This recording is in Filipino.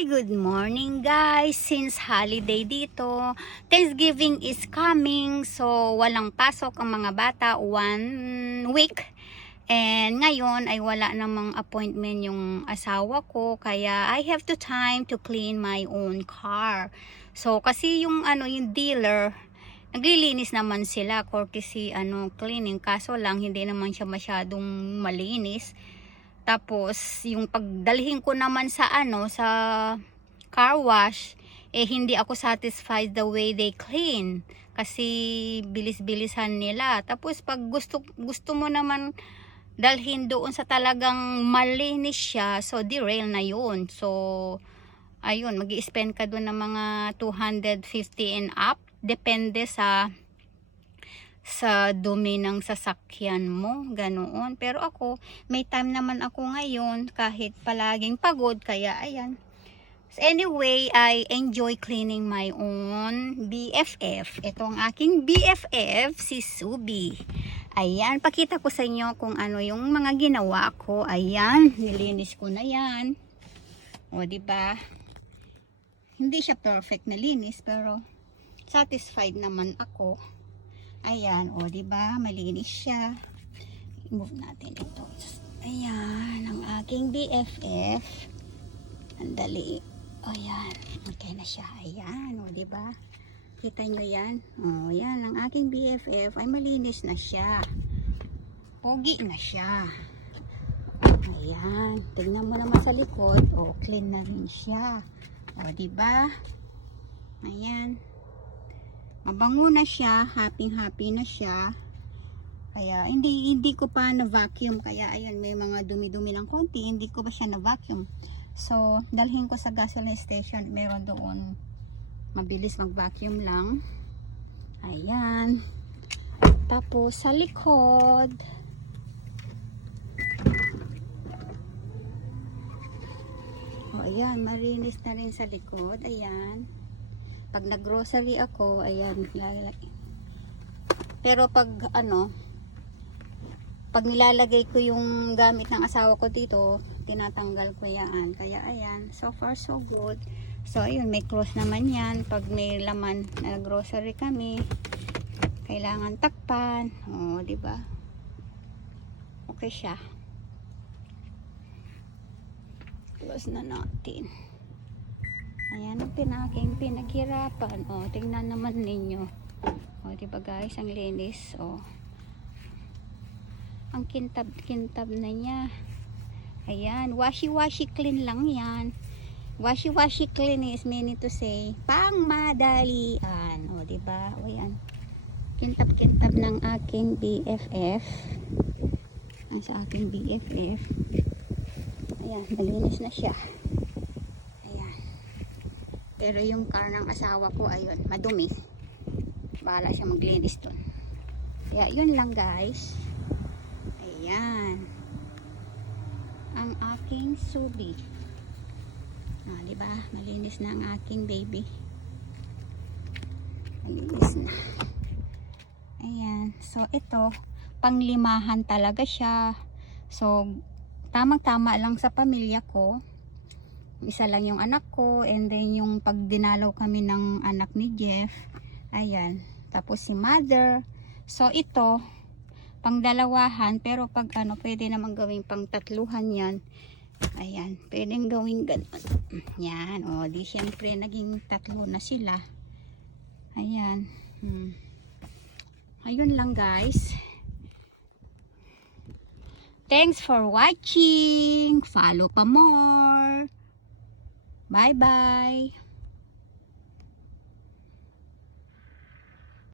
Hi, good morning guys. Since holiday dito, Thanksgiving is coming, so walang pasok ang mga bata 1 week. And ngayon ay wala namang appointment yung asawa ko, kaya I have to time to clean my own car. So kasi yung yung dealer, naglilinis naman sila, courtesy cleaning, kaso lang hindi naman siya masyadong malinis. Tapos yung pagdalhin ko naman sa sa car wash, hindi ako satisfied the way they clean, kasi bilis-bilisan nila. Tapos pag gusto mo naman dalhin doon sa talagang malinis siya, so derail na yun. So ayun, mag-i-spend ka doon ng mga 250 and up, depende sa dumi ng sasakyan mo, ganoon. Pero ako, may time naman ako ngayon kahit palaging pagod, kaya ayan. So anyway, I enjoy cleaning my own BFF. Ito ang aking BFF, si Subi. Ayan, pakita ko sa inyo kung ano yung mga ginawa ko. Ayan, nilinis ko na yan. O, diba? Hindi siya perfect na linis, pero satisfied naman ako. Ayan, o diba, malinis siya. I-move natin ito. Ayan, ang aking BFF. Andali. O yan, okay na siya. Ayan, o diba? Kita nyo yan? O yan, ang aking BFF ay malinis na siya. Pogi na siya. Ayan, tignan mo naman sa likod. O, clean na rin siya. O diba? Ayan. Mabango na siya, happy na siya. Kaya hindi ko pa na vacuum, kaya ayan, may mga dumi-dumi ng konti, hindi ko pa siya na vacuum. So dalhin ko sa gasoline station, meron doon, mabilis mag vacuum lang. Ayan. Tapos sa likod, ayan, marinis na rin sa likod. Ayan, pag nag-grocery ako, ayan, pero pag pag nilalagay ko yung gamit ng asawa ko dito, tinatanggal ko yan. Kaya ayan, so far so good. So ayun, may close naman yan. Pag may laman na grocery kami, kailangan takpan. O, diba? Okay siya. Close na natin. Ayan ang pinaghirapan. O, tingnan naman ninyo. O, diba guys, ang linis. O, ang kintab na niya. Ayan, washi clean lang yan. Washi clean is meaning to say, pang madalian. O, diba? O, yan. Kintab ng aking BFF. Sa aking BFF. Ayan, malinis na siya. Pero yung car ng asawa ko, ayun, madumi. Bahala siya maglinis dun. Kaya yun lang guys. Ayan. Ang aking Subi. Diba? Malinis na ang aking baby. Malinis na. Ayan. So ito, panglimahan talaga siya. So, tamang-tama lang sa pamilya ko. Isa lang yung anak ko, and then yung pagdinalaw kami ng anak ni Jeff, ayan, tapos si mother. So ito pang dalawahan, pero pag pwede naman gawing pang tatluhan yan. Ayan, pwedeng gawing ganun yan. O di syempre naging tatlo na sila. Ayan. Ayun lang guys. Thanks for watching. Follow pa more. Bye bye.